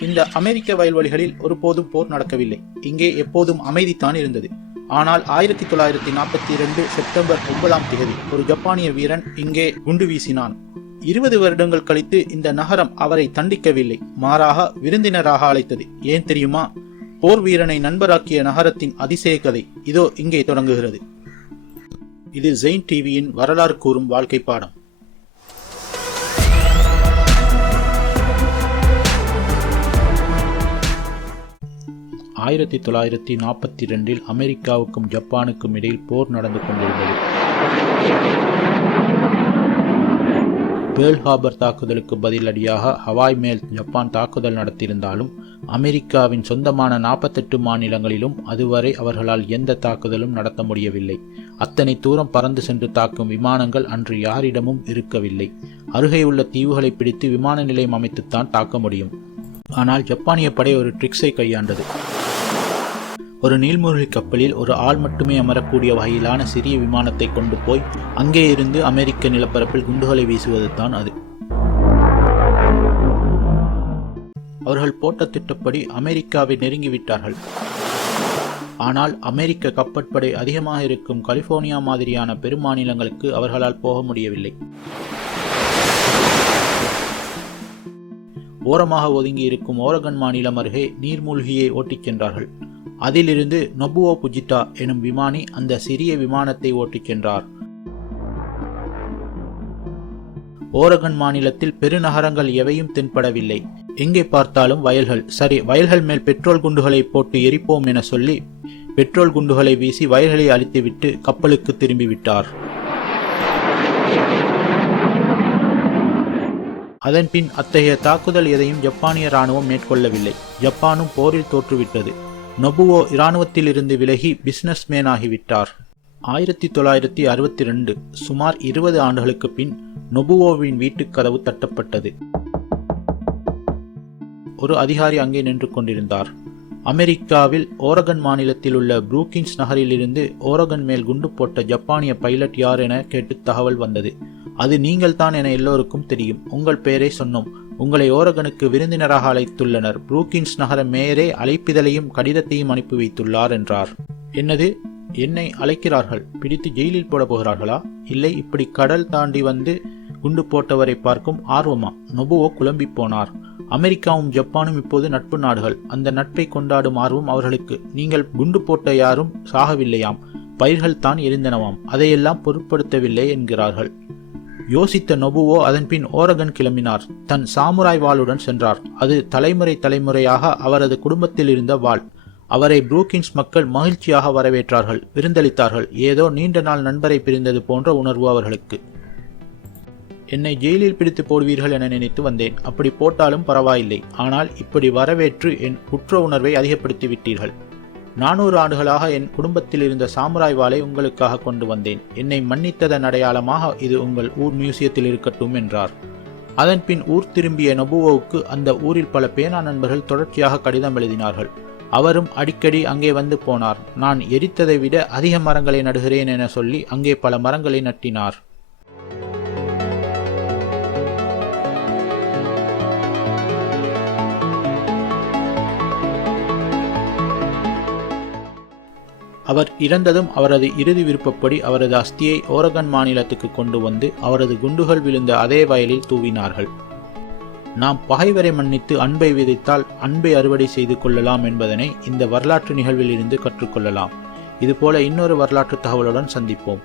இந்த அமெரிக்க வயல்வெளிகளில் ஒருபோதும் போர் நடக்கவில்லை. இங்கே எப்போதும் அமைதித்தான் இருந்தது. ஆனால் ஆயிரத்தி தொள்ளாயிரத்தி நாற்பத்தி இரண்டு செப்டம்பர் ஒன்பதாம் தேதி ஒரு ஜப்பானிய வீரன் இங்கே குண்டு வீசினான். இருபது வருடங்கள் கழித்து இந்த நகரம் அவரை தண்டிக்கவில்லை. மாறாக விருந்தினராக அழைத்தது. ஏன் தெரியுமா? போர் வீரனை நண்பராக்கிய நகரத்தின் அதிசய கதை இதோ இங்கே தொடங்குகிறது. இது ஜெயின் டிவியின் வரலாறு கூறும் வாழ்க்கை பாடம். ஆயிரத்தி தொள்ளாயிரத்தி நாற்பத்தி ரெண்டில் அமெரிக்காவுக்கும் ஜப்பானுக்கும் இடையில் போர் நடந்து கொண்டிருந்தது. பேர்ல் ஹார்பர் தாக்குதலுக்கு பதிலடியாக ஹவாய் மேல் ஜப்பான் தாக்குதல் நடத்தியிருந்தாலும் அமெரிக்காவின் சொந்தமான நாற்பத்தெட்டு மாநிலங்களிலும் அதுவரை அவர்களால் எந்த தாக்குதலும் நடத்த முடியவில்லை. அத்தனை தூரம் பறந்து சென்று தாக்கும் விமானங்கள் அன்று யாரிடமும் இருக்கவில்லை. அருகே உள்ள தீவுகளை பிடித்து விமான நிலையம் அமைத்துத்தான் தாக்க முடியும். ஆனால் ஜப்பானிய படை ஒரு ட்ரிக்ஸை கையாண்டது. ஒரு நீள்மூழ்கி கப்பலில் ஒரு ஆள் மட்டுமே அமரக்கூடிய வகையிலான சிறிய விமானத்தை கொண்டு போய் அங்கே இருந்து அமெரிக்க நிலப்பரப்பில் குண்டுகளை வீசுவது தான் அது. அவர்கள் போட்ட திட்டப்படி அமெரிக்காவை நெருங்கிவிட்டார்கள் ஆனால் அமெரிக்க கப்பற்படை அதிகமாக இருக்கும் கலிபோர்னியா மாதிரியான பெருமாநிலங்களுக்கு அவர்களால் போக முடியவில்லை. ஓரமாக ஒதுங்கி இருக்கும் ஓரகன் மாநிலம் அருகே நீர்மூழ்கியை ஓட்டிச் சென்றார்கள். அதிலிருந்து நொபுவோ புஜிட்டா எனும் விமானி அந்த சிறிய விமானத்தை ஓட்டிச் சென்றார். ஓரகன் மாநிலத்தில் பெருநகரங்கள் எவையும் தென்படவில்லை. எங்கே பார்த்தாலும் வயல்கள் சரி வயல்கள் மேல் பெட்ரோல் குண்டுகளை போட்டு எரிப்போம் என சொல்லி பெட்ரோல் குண்டுகளை வீசி வயல்களை அழித்துவிட்டு கப்பலுக்கு திரும்பிவிட்டார். அதன்பின் அத்தகைய தாக்குதல் எதையும் ஜப்பானிய ராணுவம் மேற்கொள்ளவில்லை. ஜப்பானும் போரில் தோற்றுவிட்டது. நொபுவோ இராணுவத்தில் இருந்து விலகி பிசினஸ் மேன் ஆகிவிட்டார் ஆயிரத்தி தொள்ளாயிரத்தி அறுபத்தி ரெண்டு சுமார் இருபது ஆண்டுகளுக்கு பின் நொபுவோவின் வீட்டுக் கதவு தட்டப்பட்டது. ஒரு அதிகாரி அங்கே நின்று கொண்டிருந்தார். அமெரிக்காவில் ஓரகன் மாநிலத்தில் உள்ள புரூக்கின்ஸ் நகரிலிருந்து ஓரகன் மேல் குண்டு போட்ட ஜப்பானிய பைலட் யார் என கேட்டு தகவல் வந்தது. அது நீங்கள்தான் என எல்லோருக்கும் தெரியும். உங்கள் பெயரை சொன்னோம். உங்களை ஓரகனுக்கு விருந்தினராக அழைத்துள்ளனர். புரூக்கின்ஸ் நகர மேயரே அழைப்பிதழையும் கடிதத்தையும் அனுப்பி வைத்துள்ளார் என்றார். என்னது? என்னை அழைக்கிறார்கள்? பிடித்து ஜெயிலில் போட போகிறார்களா? இல்லை இப்படி கடல் தாண்டி வந்து குண்டு போட்டவரை பார்க்கும் ஆர்வமா? நொபுவோ குழம்பி போனார். அமெரிக்காவும் ஜப்பானும் இப்போது நட்பு நாடுகள். அந்த நட்பை கொண்டாடும் ஆர்வம் அவர்களுக்கு. நீங்கள் குண்டு போட்ட யாரும் சாகவில்லையாம். பயிர்கள் தான் எரிந்தனவாம். அதையெல்லாம் பொருட்படுத்தவில்லை என்கிறார்கள். யோசித்த நொபுவோ அதன்பின் ஓரகன் கிளம்பினார். தன் சாமுராய் வாளுடன் சென்றார். அது தலைமுறை தலைமுறையாக அவரது குடும்பத்தில் இருந்த வாள். அவரை புரூக்கின்ஸ் மக்கள் மகிழ்ச்சியாக வரவேற்றார்கள் விருந்தளித்தார்கள். ஏதோ நீண்ட நாள் நண்பரை பிரிந்தது போன்ற உணர்வு அவர்களுக்கு. என்னை ஜெயிலில் பிடித்து போடுவீர்கள் என நினைத்து வந்தேன். அப்படி போட்டாலும் பரவாயில்லை. ஆனால் இப்படி வரவேற்று என் குற்ற உணர்வை அதிகப்படுத்தி விட்டீர்கள் நானூறு ஆண்டுகளாக என் குடும்பத்தில் இருந்த சாமுராய் வாளை உங்களுக்காக கொண்டு வந்தேன். என்னை மன்னித்ததன் அடையாளமாக இது உங்கள் ஊர் மியூசியத்தில் இருக்கட்டும் என்றார். அதன்பின் ஊர் திரும்பிய நபுவோவுக்கு அந்த ஊரில் பல பேனா நண்பர்கள் தொடர்ச்சியாக கடிதம் எழுதினார்கள். அவரும் அடிக்கடி அங்கே வந்து போனார். நான் எரித்ததை விட அதிக மரங்களை நடுகிறேன் என சொல்லி அங்கே பல மரங்களை நட்டினார். அவர் இறந்ததும் அவரது இறுதி விருப்பப்படி அவரது அஸ்தியை ஓரகன் மாநிலத்துக்கு கொண்டு வந்து அவரது குண்டுகள் விழுந்த அதே வயலில் தூவினார்கள். நாம் பகைவரை மன்னித்து அன்பை விதைத்தால் அன்பை அறுவடை செய்து கொள்ளலாம் என்பதனை இந்த வரலாற்று நிகழ்வில் இருந்து கற்றுக்கொள்ளலாம். இதுபோல இன்னொரு வரலாற்று தகவலுடன் சந்திப்போம்.